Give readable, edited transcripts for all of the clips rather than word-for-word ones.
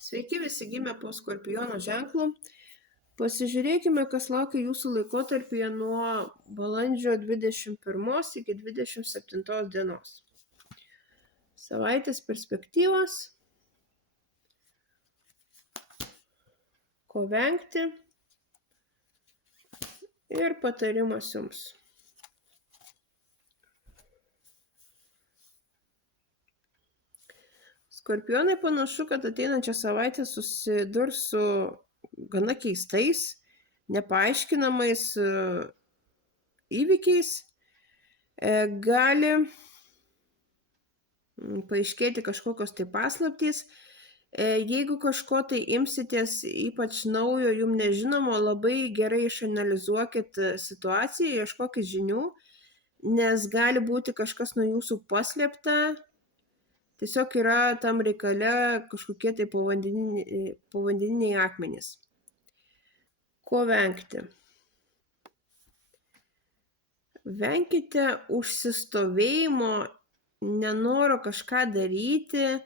Sveiki visi gimę po Skorpiono ženklu. Pasižiūrėkime, kas laukia jūsų laikotarpyje nuo balandžio 21 iki 27 dienos. Savaitės perspektyvos, ko vengti ir patarimas jums. Skorpionai panašu, kad ateinančią savaitę susidurs su gana keistais, nepaaiškinamais įvykiais. Gali paaiškėti kažkokios tai paslaptys. Jeigu kažko tai imsitės ypač naujo, jums nežinomo, labai gerai išanalizuokit situaciją, ieškokit žinių, nes gali būti kažkas nuo jūsų paslėpta. Tiesiog yra tam reikale kažkokie tai povandeniniai akmenys. Ko vengti? Venkite užsistovėjimo, nenoro kažką daryti,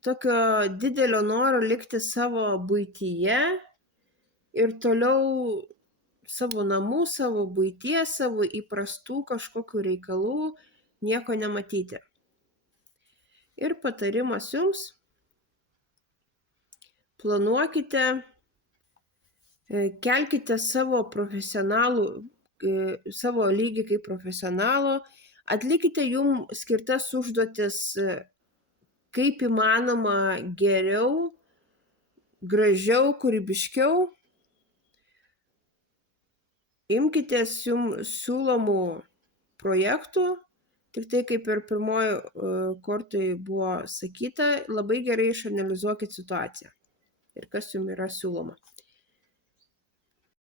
tokio didelio noro likti savo buityje ir toliau savo namų, savo buities, savo įprastų kažkokių reikalų nieko nematyti. Ir patarimas jums: planuokite, kelkite savo savo lygį kaip profesionalo, atlikite jums skirtas užduotis kaip įmanoma geriau, gražiau, kūrybiškiau. Imkitės jums siūlomų projektų, tik tai kaip ir pirmoji kortai buvo sakyta, labai gerai išanalizuokit situaciją ir kas jums yra siūloma.